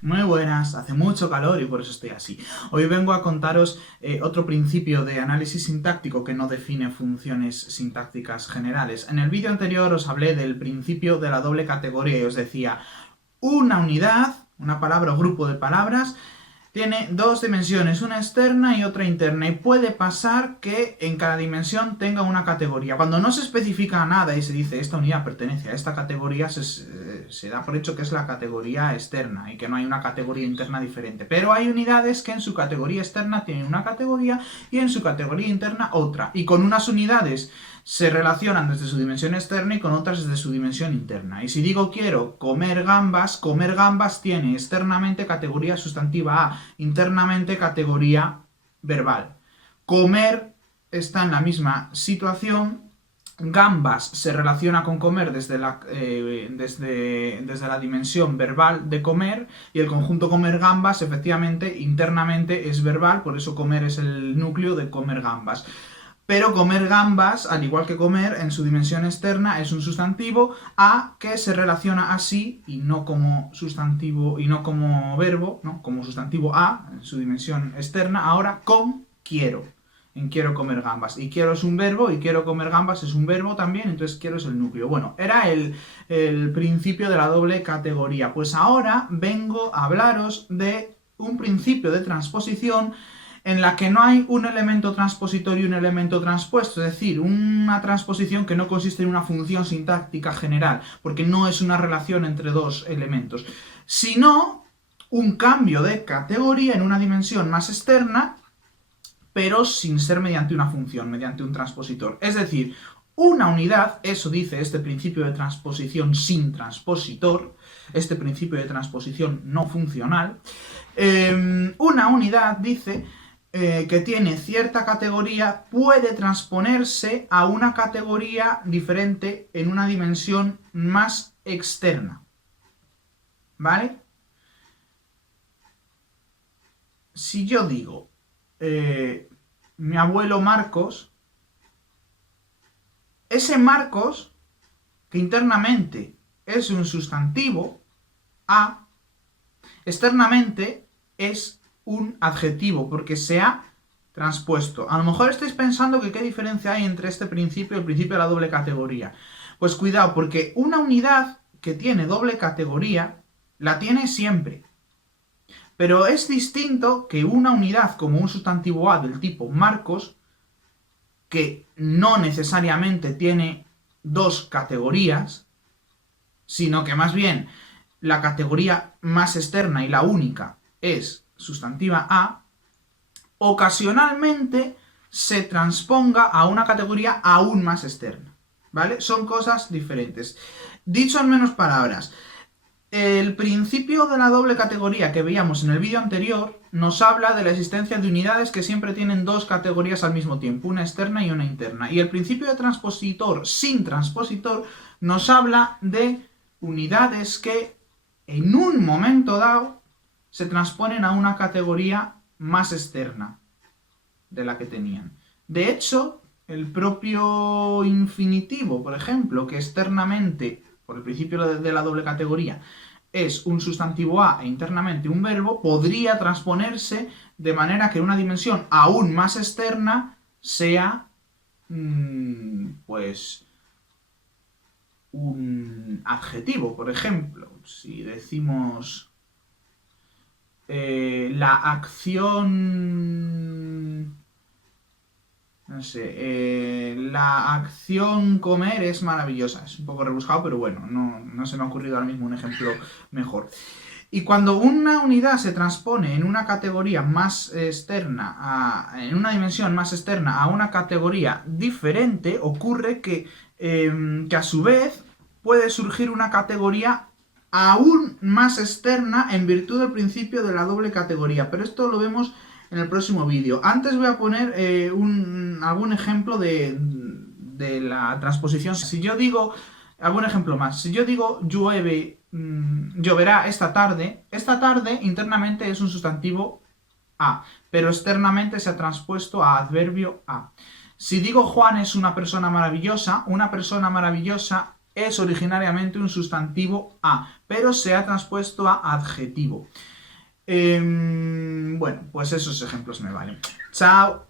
Muy buenas, hace mucho calor y por eso estoy así. Hoy vengo a contaros otro principio de análisis sintáctico que no define funciones sintácticas generales. En el vídeo anterior os hablé del principio de la doble categoría y os decía una unidad, una palabra o grupo de palabras, tiene dos dimensiones, una externa y otra interna, y puede pasar que en cada dimensión tenga una categoría. Cuando no se especifica nada y se dice esta unidad pertenece a esta categoría, se da por hecho que es la categoría externa y que no hay una categoría interna diferente. Pero hay unidades que en su categoría externa tienen una categoría y en su categoría interna otra. Y con unas unidades se relacionan desde su dimensión externa y con otras desde su dimensión interna. Y si digo quiero comer gambas tiene externamente categoría sustantiva A, internamente categoría verbal. Comer está en la misma situación. Gambas se relaciona con comer desde la dimensión verbal de comer, y el conjunto comer gambas efectivamente internamente es verbal, por eso comer es el núcleo de comer gambas. Pero comer gambas, al igual que comer, en su dimensión externa es un sustantivo a que se relaciona así y no como sustantivo y no como verbo, ¿no? Como sustantivo a en su dimensión externa, ahora con quiero. En quiero comer gambas. Y quiero es un verbo y quiero comer gambas es un verbo también, entonces quiero es el núcleo. Bueno, era el principio de la doble categoría. Pues ahora vengo a hablaros de un principio de transposición en la que no hay un elemento transpositorio y un elemento transpuesto, es decir, una transposición que no consiste en una función sintáctica general, porque no es una relación entre dos elementos, sino un cambio de categoría en una dimensión más externa, pero sin ser mediante una función, mediante un transpositor. Es decir, una unidad, eso dice este principio de transposición sin transpositor, este principio de transposición no funcional, una unidad dice que tiene cierta categoría puede transponerse a una categoría diferente en una dimensión más externa. ¿Vale? Si yo digo mi abuelo Marcos, ese Marcos, que internamente es un sustantivo, a, externamente es un adjetivo, porque se ha transpuesto. A lo mejor estáis pensando que qué diferencia hay entre este principio y el principio de la doble categoría. Pues cuidado, porque una unidad que tiene doble categoría la tiene siempre. Pero es distinto que una unidad como un sustantivo A del tipo Marcos, que no necesariamente tiene dos categorías, sino que más bien la categoría más externa y la única es sustantiva A, ocasionalmente se transponga a una categoría aún más externa. ¿Vale? Son cosas diferentes. Dicho en menos palabras, el principio de la doble categoría que veíamos en el vídeo anterior nos habla de la existencia de unidades que siempre tienen dos categorías al mismo tiempo, una externa y una interna. Y el principio de transpositor sin transpositor nos habla de unidades que en un momento dado se transponen a una categoría más externa de la que tenían. De hecho, el propio infinitivo, por ejemplo, que externamente, por el principio de la doble categoría, es un sustantivo A e internamente un verbo, podría transponerse de manera que una dimensión aún más externa sea, pues, un adjetivo. Por ejemplo, si decimos la acción, no sé, la acción comer es maravillosa. Es un poco rebuscado, pero bueno, no se me ha ocurrido ahora mismo un ejemplo mejor. Y cuando una unidad se transpone en una categoría más externa, en una dimensión más externa a una categoría diferente, ocurre que a su vez puede surgir una categoría aún más externa en virtud del principio de la doble categoría. Pero esto lo vemos en el próximo vídeo. Antes voy a poner algún ejemplo de la transposición. Si yo digo, algún ejemplo más, si yo digo llueve, lloverá esta tarde internamente es un sustantivo a, pero externamente se ha transpuesto a adverbio a. Si digo Juan es una persona maravillosa es originariamente un sustantivo a, pero se ha transpuesto a adjetivo. Bueno, pues esos ejemplos me valen. Chao.